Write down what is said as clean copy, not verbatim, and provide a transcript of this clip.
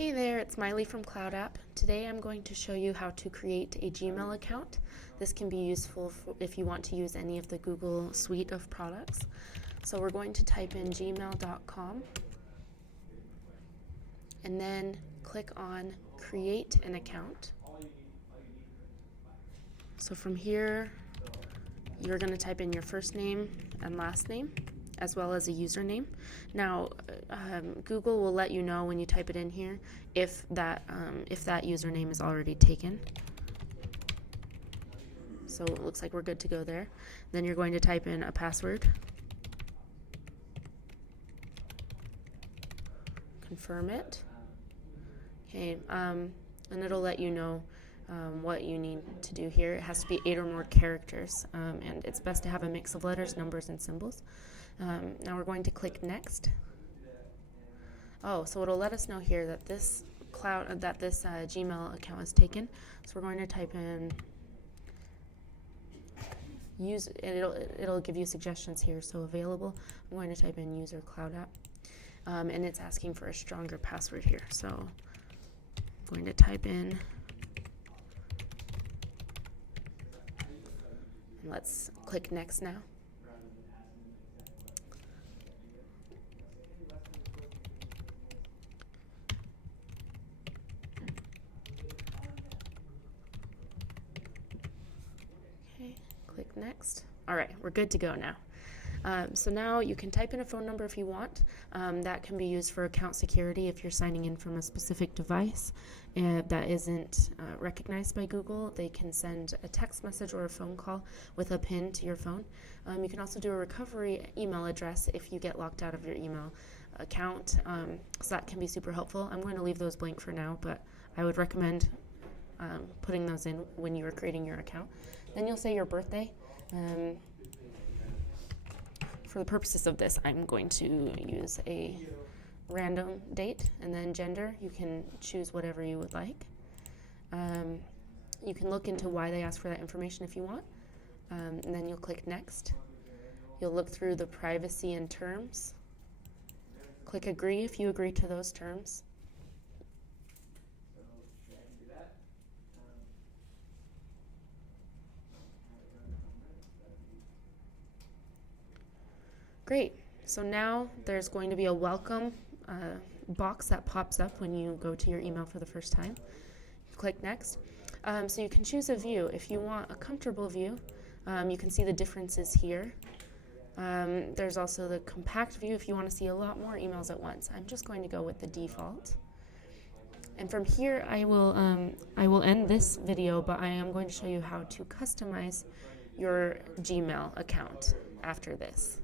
Hey there, it's Miley from Cloud App. Today I'm going to show you how to create a Gmail account. This can be useful if you want to use any of the Google suite of products. So we're going to type in gmail.com and then click on Create an Account. So from here, you're going to type in your first name and last name, as well as a username. Now, Google will let you know when you type it in here if that username is already taken. So it looks like we're good to go there. Then you're going to type in a password. Confirm it. Okay, and it'll let you know what you need to do here. It has to be 8 or more characters, and it's best to have a mix of letters, numbers, and symbols. Now we're going to click Next. Oh, so it'll let us know here that this Gmail account is taken. So we're going to type in it'll give you suggestions here. So available. I'm going to type in user Cloud App, and it's asking for a stronger password here. So I'm going to type in. Let's click Next now. Okay, click Next. All right, we're good to go now. So now you can type in a phone number if you want. That can be used for account security if you're signing in from a specific device that isn't recognized by Google. They can send a text message or a phone call with a PIN to your phone. You can also do a recovery email address if you get locked out of your email account. So that can be super helpful. I'm going to leave those blank for now, but I would recommend putting those in when you are creating your account. Then you'll say your birthday. For the purposes of this, I'm going to use a random date, and then gender. You can choose whatever you would like. You can look into why they ask for that information if you want, and then you'll click Next. You'll look through the privacy and terms. Click Agree if you agree to those terms. Great. So now there's going to be a welcome box that pops up when you go to your email for the first time. Click Next. So you can choose a view. If you want a comfortable view, you can see the differences here. There's also the compact view if you want to see a lot more emails at once. I'm just going to go with the default. And from here, I will end this video, but I am going to show you how to customize your Gmail account after this.